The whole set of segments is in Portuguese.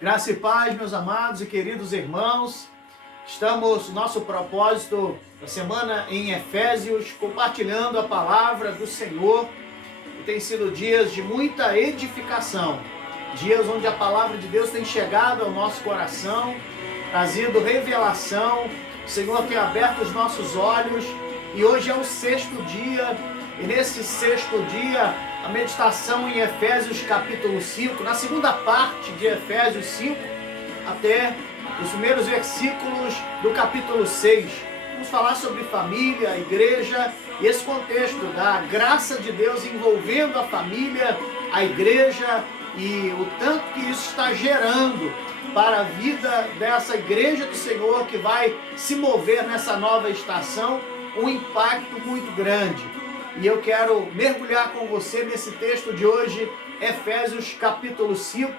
Graça e paz, meus amados e queridos irmãos. Estamos no nosso propósito da semana em Efésios, compartilhando a palavra do Senhor. E tem sido dias de muita edificação, dias onde a palavra de Deus tem chegado ao nosso coração, trazido revelação. O Senhor tem aberto os nossos olhos e hoje é o sexto dia. E nesse sexto dia, a meditação em Efésios capítulo 5, na segunda parte de Efésios 5, até os primeiros versículos do capítulo 6. Vamos falar sobre família, igreja e esse contexto da graça de Deus envolvendo a família, a igreja e o tanto que isso está gerando para a vida dessa igreja do Senhor que vai se mover nessa nova estação, um impacto muito grande. E eu quero mergulhar com você nesse texto de hoje, Efésios capítulo 5.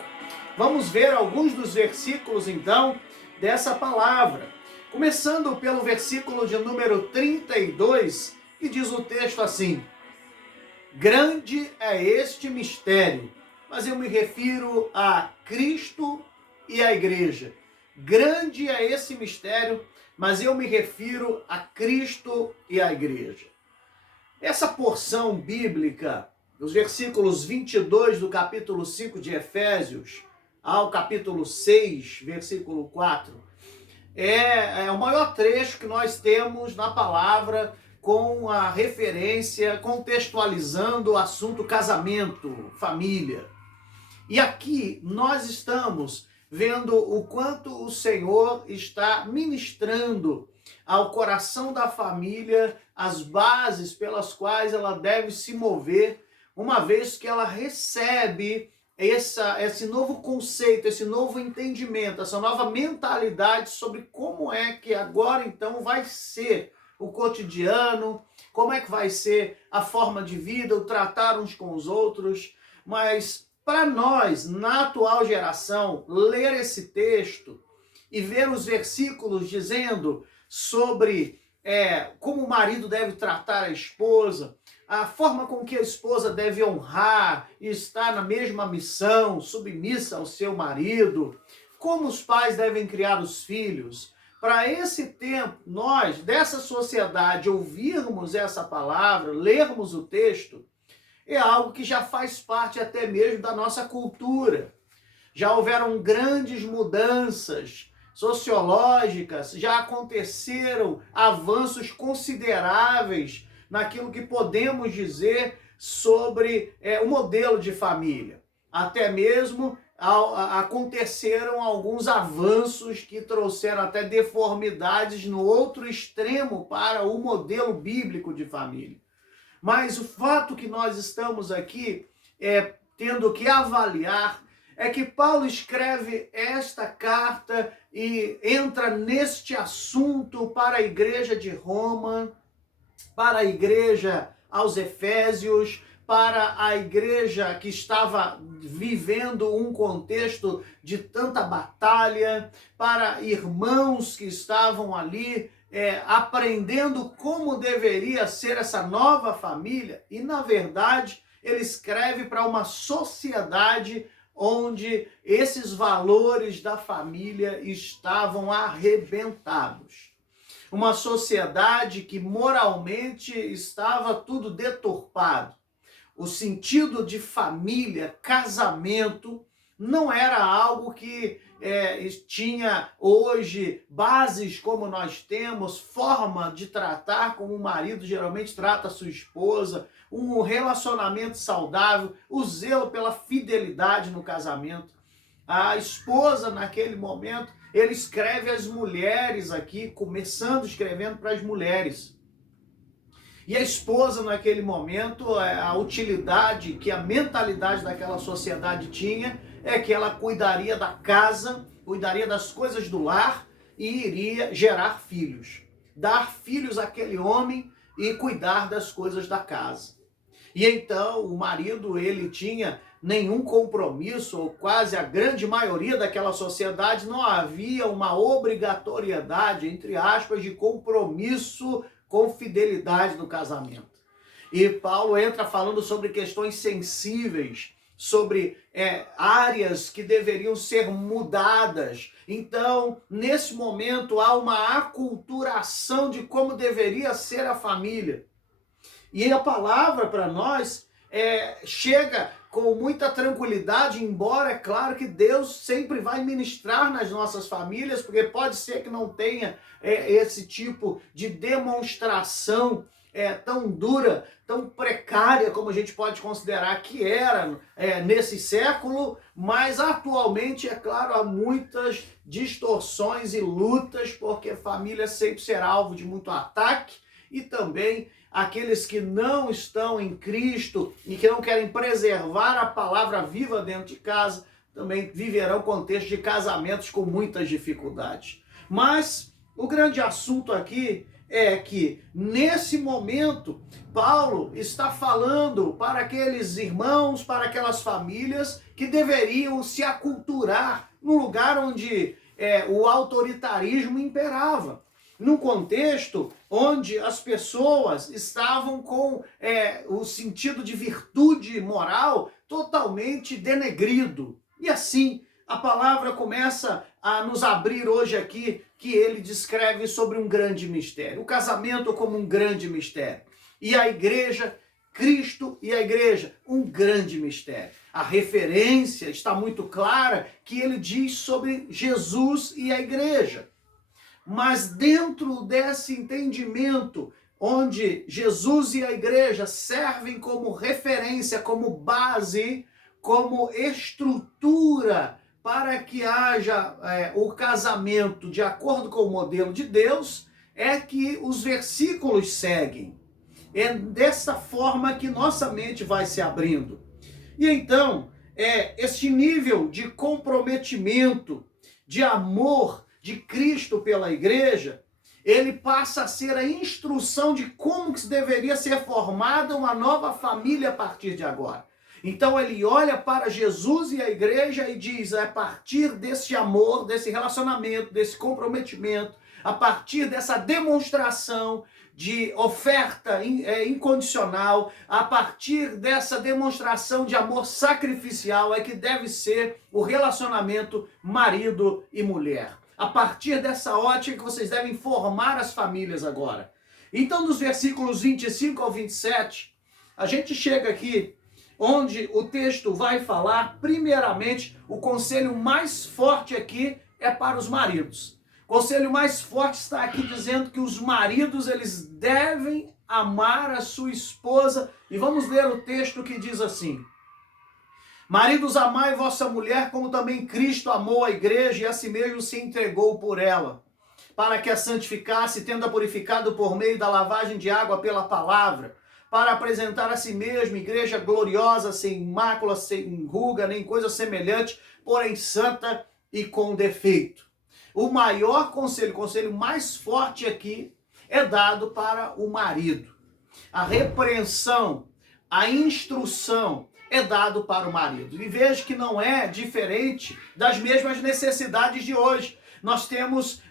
Vamos ver alguns dos versículos, então, dessa palavra. Começando pelo versículo de número 32, que diz o texto assim: Grande é este mistério, mas eu me refiro a Cristo e a igreja. Grande é esse mistério, mas eu me refiro a Cristo e a igreja. Essa porção bíblica, dos versículos 22 do capítulo 5 de Efésios ao capítulo 6, versículo 4, é o maior trecho que nós temos na palavra com a referência, contextualizando o assunto casamento, família. E aqui nós estamos vendo o quanto o Senhor está ministrando ao coração da família as bases pelas quais ela deve se mover, uma vez que ela recebe esse novo conceito, esse novo entendimento, essa nova mentalidade sobre como é que agora então vai ser o cotidiano, como é que vai ser a forma de vida, o tratar uns com os outros. Mas para nós, na atual geração, ler esse texto e ver os versículos dizendo sobre como o marido deve tratar a esposa, a forma com que a esposa deve honrar e estar na mesma missão, submissa ao seu marido, como os pais devem criar os filhos. Para esse tempo, nós, dessa sociedade, ouvirmos essa palavra, lermos o texto, é algo que já faz parte até mesmo da nossa cultura. Já houveram grandes mudanças sociológicas, já aconteceram avanços consideráveis naquilo que podemos dizer sobre o modelo de família. Até mesmo aconteceram alguns avanços que trouxeram até deformidades no outro extremo para o modelo bíblico de família. Mas o fato que nós estamos aqui tendo que avaliar é que Paulo escreve esta carta e entra neste assunto para a igreja de Roma, para a igreja aos Efésios, para a igreja que estava vivendo um contexto de tanta batalha, para irmãos que estavam ali aprendendo como deveria ser essa nova família. E, na verdade, ele escreve para uma sociedade onde esses valores da família estavam arrebentados. Uma sociedade que moralmente estava tudo deturpado. O sentido de família, casamento, não era algo que tinha hoje bases como nós temos, forma de tratar como o marido geralmente trata a sua esposa, um relacionamento saudável, o zelo pela fidelidade no casamento. A esposa, naquele momento, ele escreve às mulheres aqui, começando escrevendo para as mulheres. E a esposa, naquele momento, a utilidade que a mentalidade daquela sociedade tinha é que ela cuidaria da casa, cuidaria das coisas do lar e iria gerar filhos. Dar filhos àquele homem e cuidar das coisas da casa. E então o marido, ele tinha nenhum compromisso, ou quase a grande maioria daquela sociedade, não havia uma obrigatoriedade, entre aspas, de compromisso com fidelidade no casamento. E Paulo entra falando sobre questões sensíveis, sobre áreas que deveriam ser mudadas. Então, nesse momento, há uma aculturação de como deveria ser a família. E a palavra para nós chega com muita tranquilidade, embora é claro que Deus sempre vai ministrar nas nossas famílias, porque pode ser que não tenha esse tipo de demonstração tão dura, tão precária como a gente pode considerar que era nesse século, mas atualmente, é claro, há muitas distorções e lutas, porque a família sempre será alvo de muito ataque, e também aqueles que não estão em Cristo e que não querem preservar a palavra viva dentro de casa, também viverão contexto de casamentos com muitas dificuldades. Mas o grande assunto aqui é que, nesse momento, Paulo está falando para aqueles irmãos, para aquelas famílias que deveriam se aculturar no lugar onde o autoritarismo imperava. Num contexto onde as pessoas estavam com o sentido de virtude moral totalmente denegrido. E assim, a palavra começa a nos abrir hoje aqui, que ele descreve sobre um grande mistério. O casamento como um grande mistério. E a igreja, Cristo e a igreja, um grande mistério. A referência está muito clara que ele diz sobre Jesus e a igreja. Mas dentro desse entendimento, onde Jesus e a igreja servem como referência, como base, como estrutura para que haja o casamento de acordo com o modelo de Deus, é que os versículos seguem. É dessa forma que nossa mente vai se abrindo. E então, este nível de comprometimento, de amor de Cristo pela igreja, ele passa a ser a instrução de como que deveria ser formada uma nova família a partir de agora. Então ele olha para Jesus e a igreja e diz, a partir desse amor, desse relacionamento, desse comprometimento, a partir dessa demonstração de oferta incondicional, a partir dessa demonstração de amor sacrificial, é que deve ser o relacionamento marido e mulher. A partir dessa ótica que vocês devem formar as famílias agora. Então, dos versículos 25 ao 27, a gente chega aqui onde o texto vai falar, primeiramente, o conselho mais forte aqui é para os maridos. O conselho mais forte está aqui dizendo que os maridos, eles devem amar a sua esposa. E vamos ler o texto que diz assim: maridos, amai vossa mulher, como também Cristo amou a igreja e a si mesmo se entregou por ela, para que a santificasse, tendo-a purificado por meio da lavagem de água pela palavra, para apresentar a si mesmo igreja gloriosa, sem mácula, sem ruga, nem coisa semelhante, porém santa e com defeito. O maior conselho, o conselho mais forte aqui, é dado para o marido. A repreensão, a instrução é dado para o marido. E veja que não é diferente das mesmas necessidades de hoje. Nós temos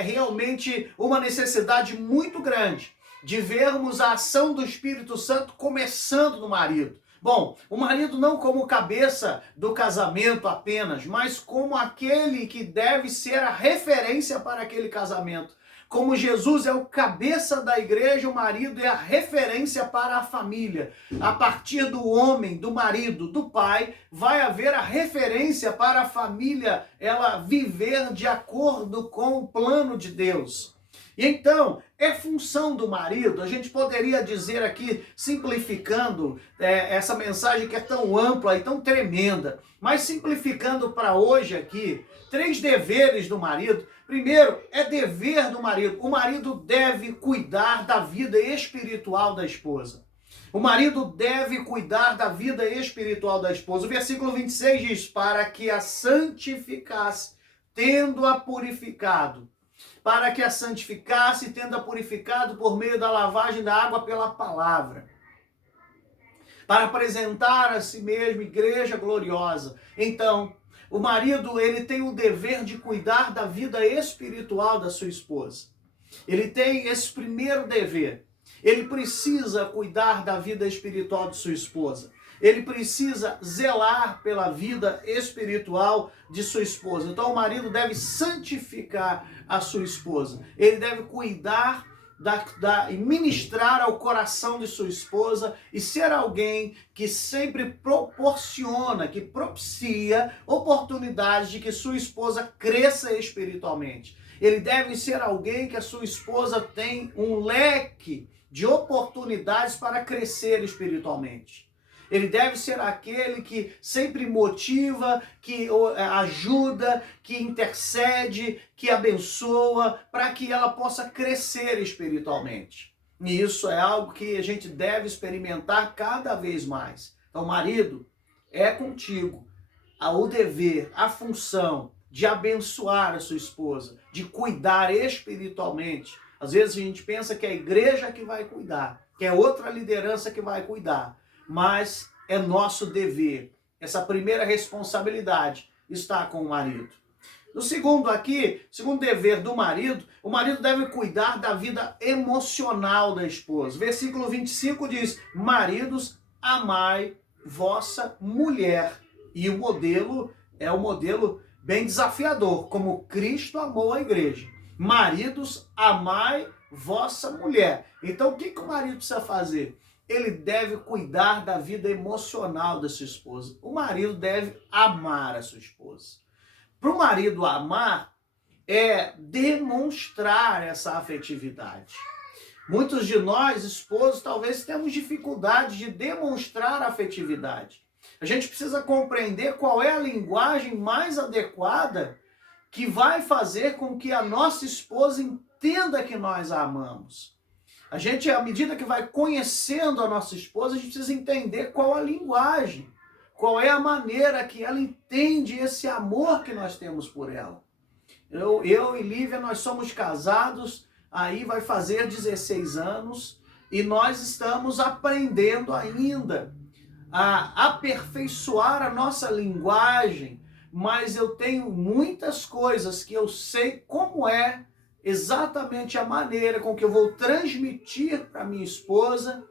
realmente uma necessidade muito grande de vermos a ação do Espírito Santo começando no marido. Bom, o marido não como cabeça do casamento apenas, mas como aquele que deve ser a referência para aquele casamento. Como Jesus é o cabeça da igreja, o marido é a referência para a família. A partir do homem, do marido, do pai, vai haver a referência para a família, ela viver de acordo com o plano de Deus. E então, é função do marido, a gente poderia dizer aqui, simplificando essa mensagem que é tão ampla e tão tremenda, mas simplificando para hoje aqui, 3 deveres do marido. Primeiro, é dever do marido. O marido deve cuidar da vida espiritual da esposa. O marido deve cuidar da vida espiritual da esposa. O versículo 26 diz, para que a santificasse, tendo-a purificado. Para que a santificasse, tendo-a purificado por meio da lavagem da água pela palavra. Para apresentar a si mesmo igreja gloriosa. Então, o marido, ele tem o dever de cuidar da vida espiritual da sua esposa. Ele tem esse primeiro dever. Ele precisa cuidar da vida espiritual de sua esposa. ele precisa zelar pela vida espiritual de sua esposa. Então o marido deve santificar a sua esposa. Ele deve cuidar e ministrar ao coração de sua esposa e ser alguém que sempre proporciona, que propicia oportunidades de que sua esposa cresça espiritualmente. Ele deve ser alguém que a sua esposa tem um leque de oportunidades para crescer espiritualmente. Ele deve ser aquele que sempre motiva, que ajuda, que intercede, que abençoa, para que ela possa crescer espiritualmente. E isso é algo que a gente deve experimentar cada vez mais. Então, marido, é contigo o dever, a função de abençoar a sua esposa, de cuidar espiritualmente. Às vezes a gente pensa que é a igreja que vai cuidar, que é outra liderança que vai cuidar. Mas é nosso dever, essa primeira responsabilidade está com o marido. No segundo dever do marido, o marido deve cuidar da vida emocional da esposa. Versículo 25 diz: maridos, amai vossa mulher. E o modelo é um modelo bem desafiador, como Cristo amou a igreja. Maridos, amai vossa mulher. Então o que o marido precisa fazer? Ele deve cuidar da vida emocional da sua esposa. O marido deve amar a sua esposa. Para o marido amar, é demonstrar essa afetividade. Muitos de nós, esposos, talvez temos dificuldade de demonstrar afetividade. A gente precisa compreender qual é a linguagem mais adequada que vai fazer com que a nossa esposa entenda que nós a amamos. A gente, à medida que vai conhecendo a nossa esposa, a gente precisa entender qual a linguagem, qual é a maneira que ela entende esse amor que nós temos por ela. Eu e Lívia, nós somos casados, aí vai fazer 16 anos, e nós estamos aprendendo ainda a aperfeiçoar a nossa linguagem, mas eu tenho muitas coisas que eu sei como é exatamente a maneira com que eu vou transmitir para minha esposa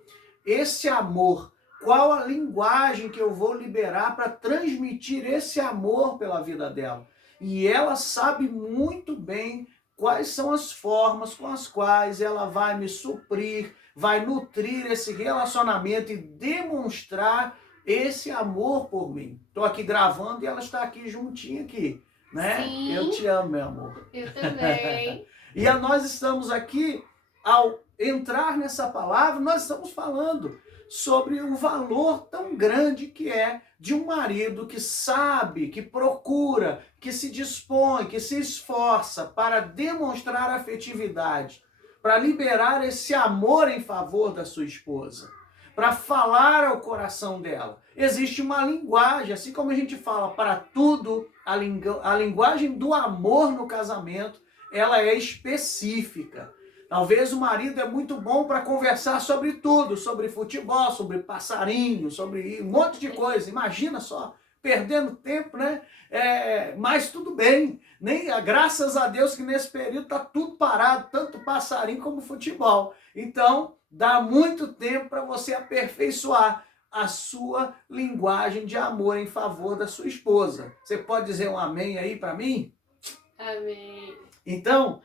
esse amor. Qual a linguagem que eu vou liberar para transmitir esse amor pela vida dela. E ela sabe muito bem quais são as formas com as quais ela vai me suprir, vai nutrir esse relacionamento e demonstrar esse amor por mim. Estou aqui gravando e ela está aqui juntinha aqui, né? Sim. Eu te amo, meu amor. Eu também. E nós estamos aqui, ao entrar nessa palavra, nós estamos falando sobre o valor tão grande que é de um marido que sabe, que procura, que se dispõe, que se esforça para demonstrar afetividade, para liberar esse amor em favor da sua esposa, para falar ao coração dela. Existe uma linguagem, assim como a gente fala para tudo, a linguagem do amor no casamento, ela é específica. Talvez o marido é muito bom para conversar sobre tudo, sobre futebol, sobre passarinho, sobre um monte de coisa. Imagina só, perdendo tempo, né? Mas tudo bem. Graças a Deus que nesse período está tudo parado, tanto passarinho como futebol. Então, dá muito tempo para você aperfeiçoar a sua linguagem de amor em favor da sua esposa. Você pode dizer um amém aí para mim? Amém. Então,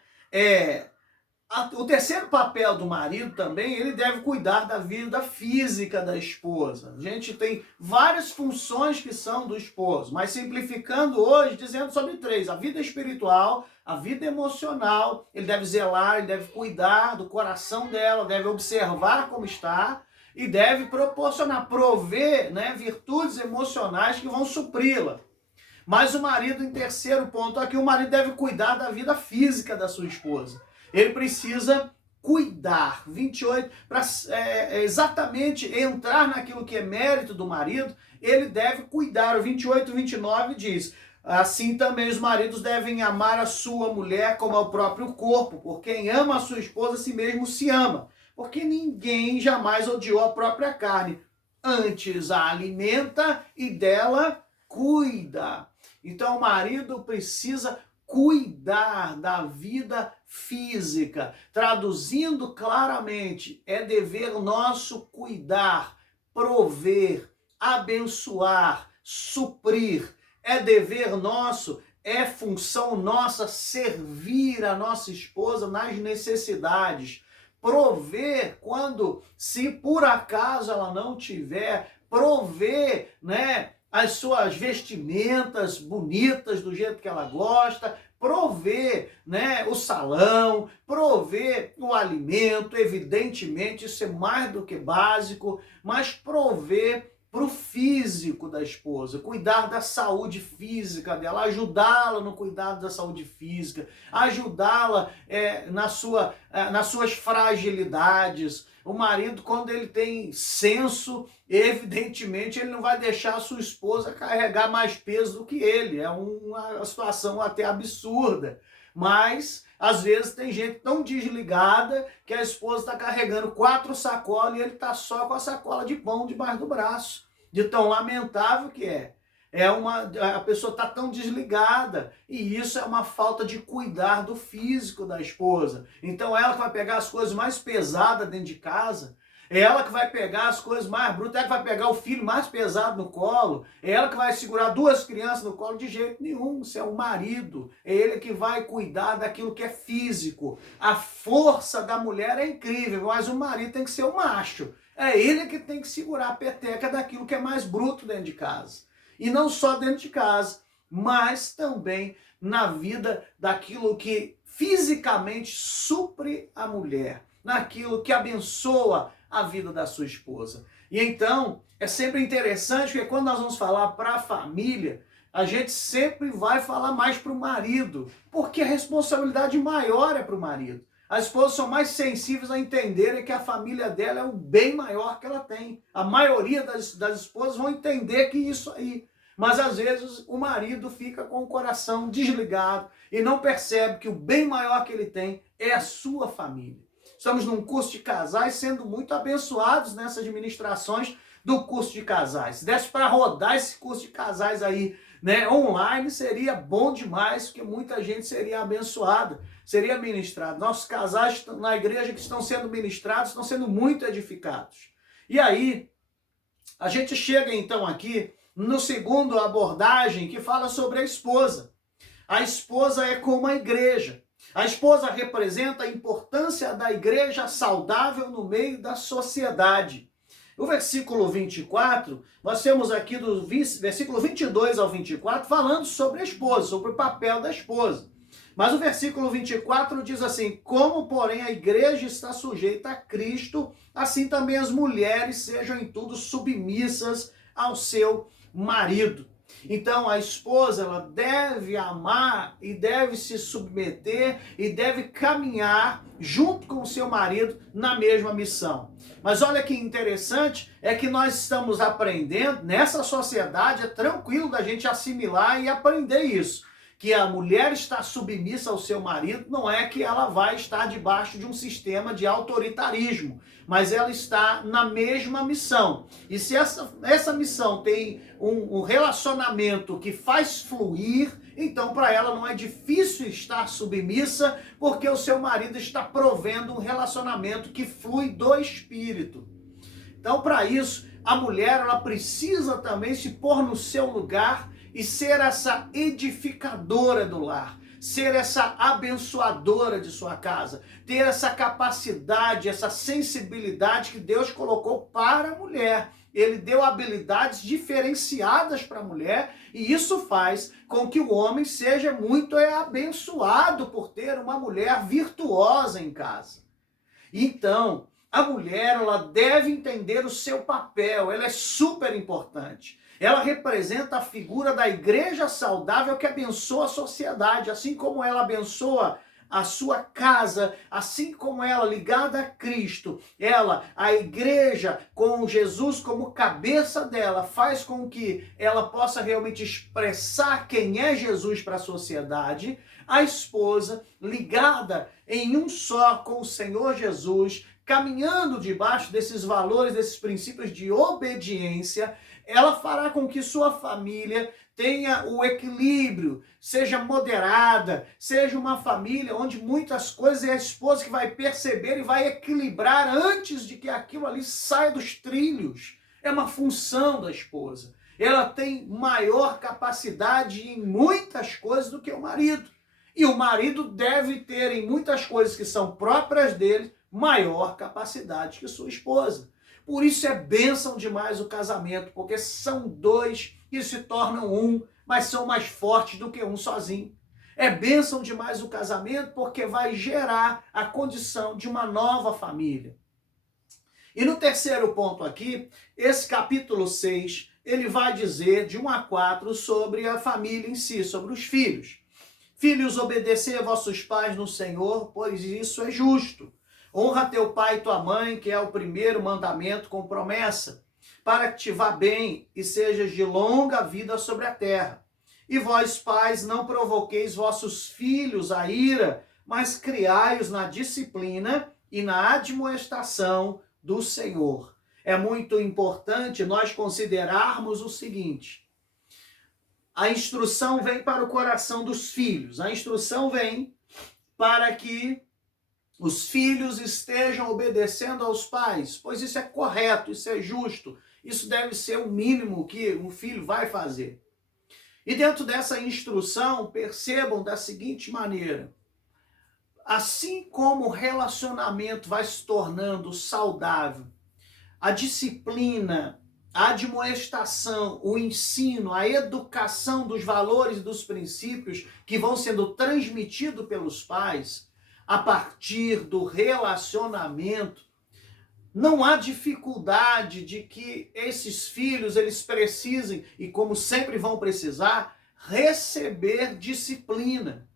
o terceiro papel do marido também, ele deve cuidar da vida física da esposa. A gente tem várias funções que são do esposo, mas simplificando hoje, dizendo sobre 3. A vida espiritual, a vida emocional, ele deve zelar, ele deve cuidar do coração dela, deve observar como está e deve prover, né, virtudes emocionais que vão supri-la. Mas o marido, em terceiro ponto aqui, o marido deve cuidar da vida física da sua esposa. Ele precisa cuidar, 28, para exatamente entrar naquilo que é mérito do marido, ele deve cuidar. O 28 e 29 diz: assim também os maridos devem amar a sua mulher como ao próprio corpo, porque quem ama a sua esposa, a si mesmo se ama. Porque ninguém jamais odiou a própria carne, antes a alimenta e dela cuida. Então o marido precisa cuidar da vida física. Traduzindo claramente, é dever nosso cuidar, prover, abençoar, suprir. É dever nosso, é função nossa servir a nossa esposa nas necessidades, prover quando, se por acaso ela não tiver, prover, né, as suas vestimentas bonitas do jeito que ela gosta, prover, né, o salão, prover o alimento, evidentemente isso é mais do que básico, mas prover para o físico da esposa, cuidar da saúde física dela, ajudá-la no cuidado da saúde física, ajudá-la nas suas fragilidades. O marido, quando ele tem senso, evidentemente ele não vai deixar a sua esposa carregar mais peso do que ele. É uma situação até absurda. Mas, às vezes, tem gente tão desligada que a esposa está carregando 4 sacolas e ele está só com a sacola de pão debaixo do braço. De tão lamentável que é. A pessoa está tão desligada, e isso é uma falta de cuidar do físico da esposa. Então ela que vai pegar as coisas mais pesadas dentro de casa, é ela que vai pegar as coisas mais brutas, é ela que vai pegar o filho mais pesado no colo, é ela que vai segurar 2 crianças no colo, de jeito nenhum. Isso é o marido, é ele que vai cuidar daquilo que é físico. A força da mulher é incrível, mas o marido tem que ser o macho. É ele que tem que segurar a peteca daquilo que é mais bruto dentro de casa. E não só dentro de casa, mas também na vida daquilo que fisicamente supre a mulher, naquilo que abençoa a vida da sua esposa. E então, é sempre interessante, porque quando nós vamos falar para a família, a gente sempre vai falar mais para o marido, porque a responsabilidade maior é para o marido. As esposas são mais sensíveis a entenderem que a família dela é o bem maior que ela tem. A maioria das esposas vão entender que isso aí. Mas às vezes o marido fica com o coração desligado e não percebe que o bem maior que ele tem é a sua família. Estamos num curso de casais, sendo muito abençoados nessas ministrações do curso de casais. Se desse para rodar esse curso de casais aí, né, online, seria bom demais, porque muita gente seria abençoada, seria ministrada. Nossos casais na igreja que estão sendo ministrados, estão sendo muito edificados. E aí, a gente chega então aqui no segundo abordagem, que fala sobre a esposa. A esposa é como a igreja. A esposa representa a importância da igreja saudável no meio da sociedade. O versículo 24, nós temos aqui do versículo 22 ao 24, falando sobre a esposa, sobre o papel da esposa. Mas o versículo 24 diz assim: como, porém, a igreja está sujeita a Cristo, assim também as mulheres sejam em tudo submissas ao seu marido. Então a esposa, ela deve amar e deve se submeter e deve caminhar junto com o seu marido na mesma missão. Mas olha que interessante, é que nós estamos aprendendo, nessa sociedade é tranquilo da gente assimilar e aprender isso, que a mulher está submissa ao seu marido, não é que ela vai estar debaixo de um sistema de autoritarismo, mas ela está na mesma missão. E se essa missão tem um relacionamento que faz fluir, então para ela não é difícil estar submissa, porque o seu marido está provendo um relacionamento que flui do espírito. Então, para isso, a mulher, ela precisa também se pôr no seu lugar e ser essa edificadora do lar, ser essa abençoadora de sua casa, ter essa capacidade, essa sensibilidade que Deus colocou para a mulher. Ele deu habilidades diferenciadas para a mulher, e isso faz com que o homem seja muito abençoado por ter uma mulher virtuosa em casa. Então, a mulher, ela deve entender o seu papel, ela é super importante. Ela representa a figura da igreja saudável que abençoa a sociedade, assim como ela abençoa a sua casa, assim como ela ligada a Cristo, ela, a igreja com Jesus como cabeça dela, faz com que ela possa realmente expressar quem é Jesus para a sociedade. A esposa, ligada em um só com o Senhor Jesus, caminhando debaixo desses valores, desses princípios de obediência, ela fará com que sua família tenha o equilíbrio, seja moderada, seja uma família onde muitas coisas é a esposa que vai perceber e vai equilibrar antes de que aquilo ali saia dos trilhos. é uma função da esposa. Ela tem maior capacidade em muitas coisas do que o marido. E o marido deve ter em muitas coisas que são próprias dele, maior capacidade que sua esposa. Por isso é bênção demais o casamento, porque são dois que se tornam um, mas são mais fortes do que um sozinho. É bênção demais o casamento porque vai gerar a condição de uma nova família. E no terceiro ponto aqui, esse capítulo 6, ele vai dizer de 1 a 4 sobre a família em si, sobre os filhos. Filhos, obedecei a vossos pais no Senhor, pois isso é justo. Honra teu pai e tua mãe, que é o primeiro mandamento com promessa, para que te vá bem e sejas de longa vida sobre a terra. E vós, pais, não provoqueis vossos filhos à ira, mas criai-os na disciplina e na admoestação do Senhor. É muito importante nós considerarmos o seguinte: a instrução vem para o coração dos filhos, a instrução vem para que os filhos estejam obedecendo aos pais, pois isso é correto, isso é justo, isso deve ser o mínimo que um filho vai fazer. E dentro dessa instrução, percebam da seguinte maneira: assim como o relacionamento vai se tornando saudável, a disciplina, a admoestação, o ensino, a educação dos valores e dos princípios que vão sendo transmitidos pelos pais, a partir do relacionamento, não há dificuldade de que esses filhos eles precisem, e como sempre vão precisar, receber disciplina.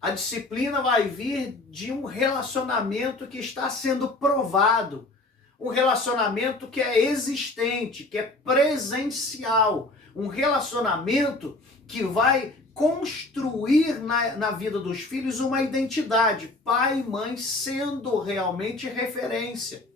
A disciplina vai vir de um relacionamento que está sendo provado, um relacionamento que é existente, que é presencial, um relacionamento que vai construir na vida dos filhos uma identidade, pai e mãe sendo realmente referência.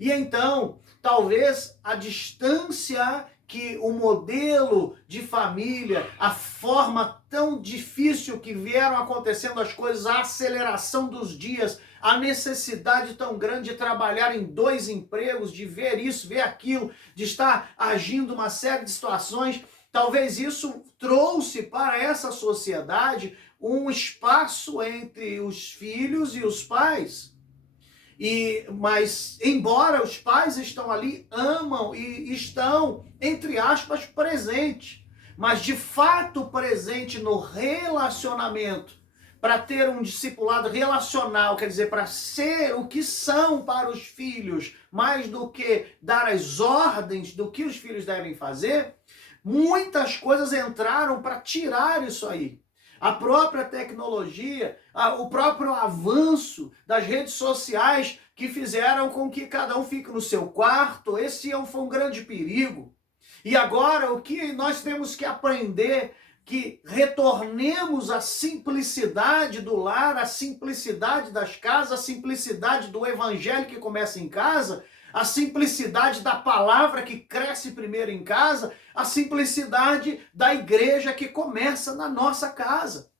E então, talvez a distância que o modelo de família, a forma tão difícil que vieram acontecendo as coisas, a aceleração dos dias, a necessidade tão grande de trabalhar em 2 empregos, de ver isso, ver aquilo, de estar agindo uma série de situações, talvez isso trouxe para essa sociedade um espaço entre os filhos e os pais. Mas, embora os pais estão ali, amam e estão, entre aspas, presentes, mas de fato presente no relacionamento, para ter um discipulado relacional, quer dizer, para ser o que são para os filhos, mais do que dar as ordens do que os filhos devem fazer, muitas coisas entraram para tirar isso aí. A própria tecnologia, o próprio avanço das redes sociais que fizeram com que cada um fique no seu quarto, esse foi um grande perigo. E agora o que nós temos que aprender, que retornemos à simplicidade do lar, à simplicidade das casas, à simplicidade do evangelho que começa em casa, a simplicidade da palavra que cresce primeiro em casa, a simplicidade da igreja que começa na nossa casa.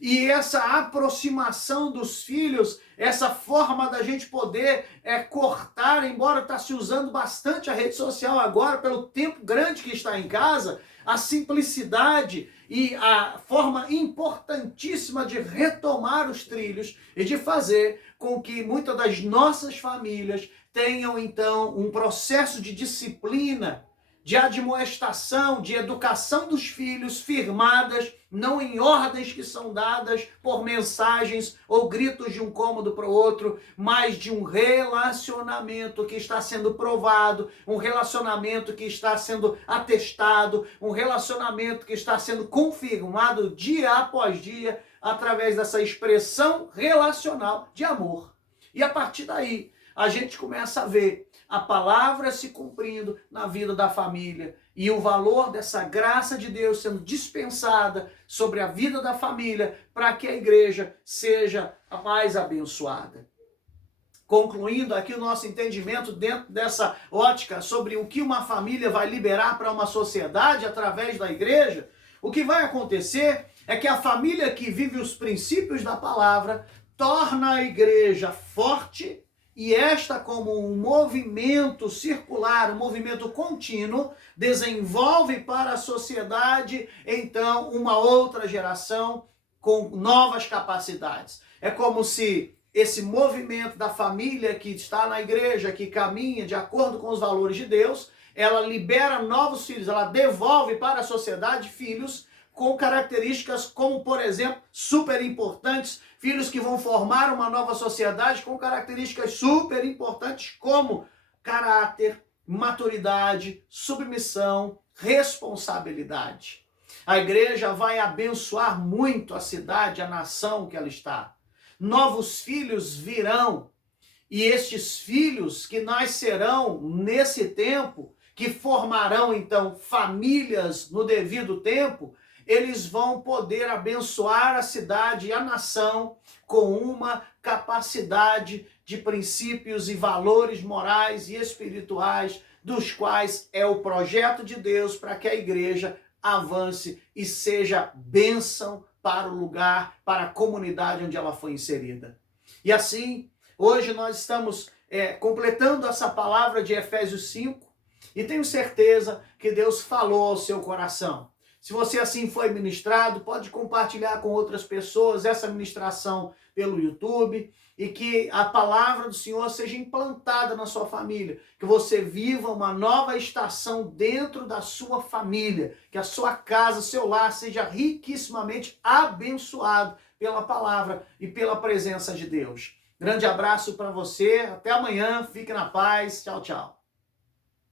E essa aproximação dos filhos, essa forma da gente poder cortar, embora está se usando bastante a rede social agora, pelo tempo grande que está em casa, a simplicidade e a forma importantíssima de retomar os trilhos e de fazer com que muitas das nossas famílias tenham, então, um processo de disciplina, de admoestação, de educação dos filhos firmadas, não em ordens que são dadas por mensagens ou gritos de um cômodo para o outro, mas de um relacionamento que está sendo provado, um relacionamento que está sendo atestado, um relacionamento que está sendo confirmado dia após dia através dessa expressão relacional de amor. E a partir daí, a gente começa a ver a palavra se cumprindo na vida da família e o valor dessa graça de Deus sendo dispensada sobre a vida da família para que a igreja seja a mais abençoada. Concluindo aqui o nosso entendimento dentro dessa ótica sobre o que uma família vai liberar para uma sociedade através da igreja, o que vai acontecer é que a família que vive os princípios da palavra torna a igreja forte e esta, como um movimento circular, um movimento contínuo, desenvolve para a sociedade, então, uma outra geração com novas capacidades. É como se esse movimento da família que está na igreja, que caminha de acordo com os valores de Deus, ela libera novos filhos, ela devolve para a sociedade filhos com características como, por exemplo, super importantes, filhos que vão formar uma nova sociedade com características super importantes como caráter, maturidade, submissão, responsabilidade. A igreja vai abençoar muito a cidade, a nação que ela está. Novos filhos virão, e estes filhos que nascerão nesse tempo, que formarão então famílias no devido tempo, eles vão poder abençoar a cidade e a nação com uma capacidade de princípios e valores morais e espirituais, dos quais é o projeto de Deus para que a igreja avance e seja bênção para o lugar, para a comunidade onde ela foi inserida. E assim, hoje nós estamos completando essa palavra de Efésios 5 e tenho certeza que Deus falou ao seu coração. Se você assim foi ministrado, pode compartilhar com outras pessoas essa ministração pelo YouTube e que a palavra do Senhor seja implantada na sua família, que você viva uma nova estação dentro da sua família, que a sua casa, seu lar seja riquissimamente abençoado pela palavra e pela presença de Deus. Grande abraço para você, até amanhã, fique na paz, tchau, tchau.